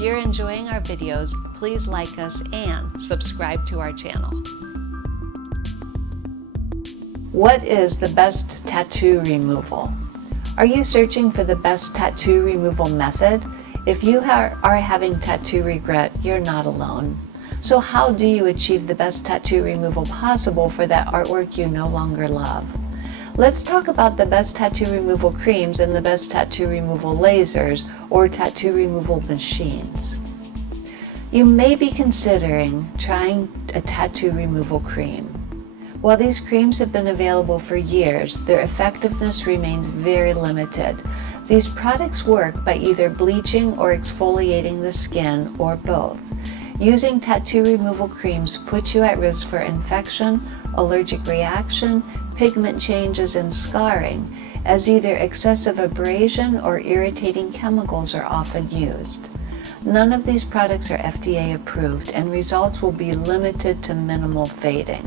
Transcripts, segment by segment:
you're enjoying our videos, please like us and subscribe to our channel. What is the best tattoo removal? Are you searching for the best tattoo removal method? If you are having tattoo regret, you're not alone. So how do you achieve the best tattoo removal possible for that artwork you no longer love? Let's talk about the best tattoo removal creams and the best tattoo removal lasers or tattoo removal machines. You may be considering trying a tattoo removal cream. While these creams have been available for years, their effectiveness remains very limited. These products work by either bleaching or exfoliating the skin or both. Using tattoo removal creams puts you at risk for infection, allergic reaction, pigment changes, and scarring, as either excessive abrasion or irritating chemicals are often used. None of these products are FDA approved, and results will be limited to minimal fading.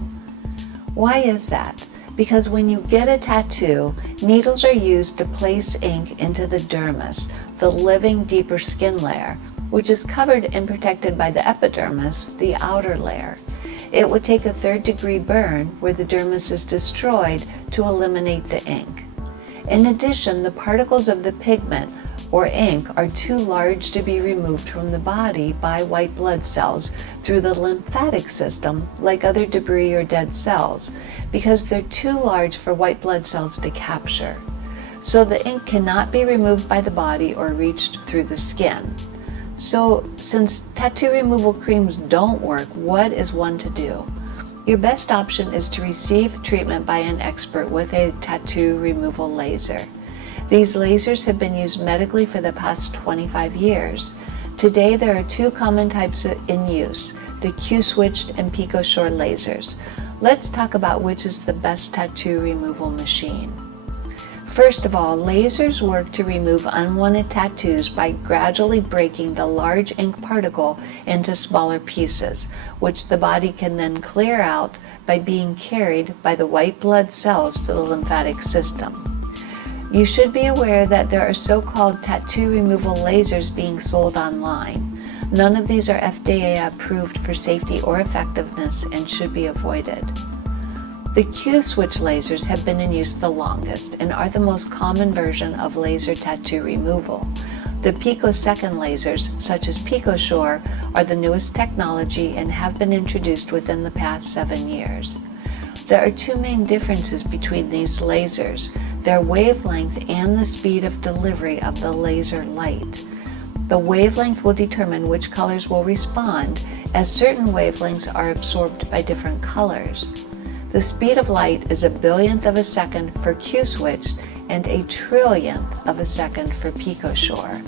Why is that? Because when you get a tattoo, needles are used to place ink into the dermis, the living deeper skin layer, which is covered and protected by the epidermis, the outer layer. It would take a third-degree burn where the dermis is destroyed to eliminate the ink. In addition, the particles of the pigment or ink are too large to be removed from the body by white blood cells through the lymphatic system like other debris or dead cells, because they're too large for white blood cells to capture. So the ink cannot be removed by the body or reached through the skin. So since tattoo removal creams don't work, what is one to do? Your best option is to receive treatment by an expert with a tattoo removal laser. These lasers have been used medically for the past 25 years. Today there are two common types in use, the Q-switched and PicoSure lasers. Let's talk about which is the best tattoo removal machine. First of all, lasers work to remove unwanted tattoos by gradually breaking the large ink particle into smaller pieces, which the body can then clear out by being carried by the white blood cells to the lymphatic system. You should be aware that there are so-called tattoo removal lasers being sold online. None of these are FDA approved for safety or effectiveness and should be avoided. The Q-switch lasers have been in use the longest and are the most common version of laser tattoo removal. The picosecond lasers, such as PicoSure, are the newest technology and have been introduced within the past 7 years. There are two main differences between these lasers: their wavelength and the speed of delivery of the laser light. The wavelength will determine which colors will respond, as certain wavelengths are absorbed by different colors. The speed of light is 1/billionth of a second for Q-switch and 1/trillionth of a second for PicoSure.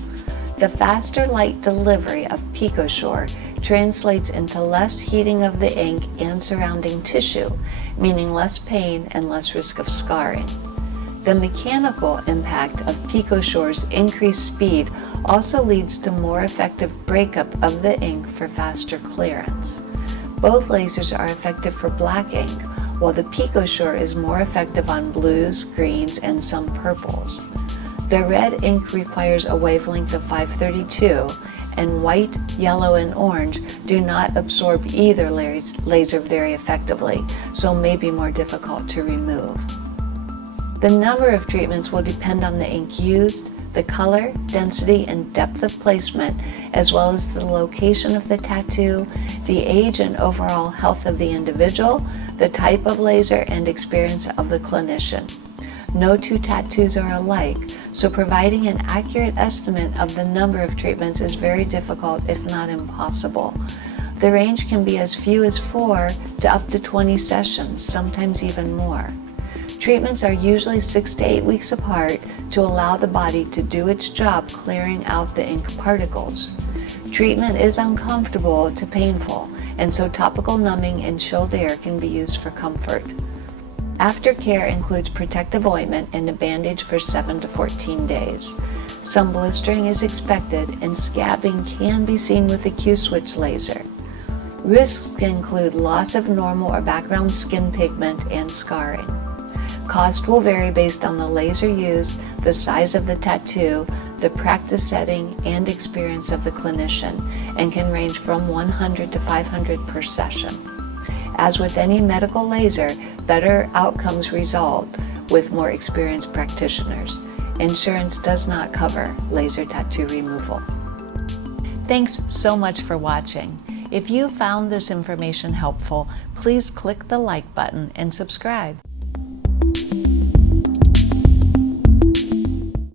The faster light delivery of PicoSure translates into less heating of the ink and surrounding tissue, meaning less pain and less risk of scarring. The mechanical impact of PicoSure's increased speed also leads to more effective breakup of the ink for faster clearance. Both lasers are effective for black ink, while the PicoSure is more effective on blues, greens, and some purples. The red ink requires a wavelength of 532, and white, yellow, and orange do not absorb either laser very effectively, so may be more difficult to remove. The number of treatments will depend on the ink used, the color, density, and depth of placement, as well as the location of the tattoo, the age and overall health of the individual, the type of laser, and experience of the clinician. No two tattoos are alike, so providing an accurate estimate of the number of treatments is very difficult, if not impossible. The range can be as few as 4 to up to 20 sessions, sometimes even more. Treatments are usually 6 to 8 weeks apart to allow the body to do its job clearing out the ink particles. Treatment is uncomfortable to painful, and so topical numbing and chilled air can be used for comfort. Aftercare includes protective ointment and a bandage for 7 to 14 days. Some blistering is expected, and scabbing can be seen with the Q-switch laser. Risks can include loss of normal or background skin pigment and scarring. Cost will vary based on the laser used, the size of the tattoo, the practice setting and experience of the clinician and can range from 100 to 500 per session. As with any medical laser, better outcomes result with more experienced practitioners. Insurance does not cover laser tattoo removal. Thanks so much for watching. If you found this information helpful, please click the like button and subscribe.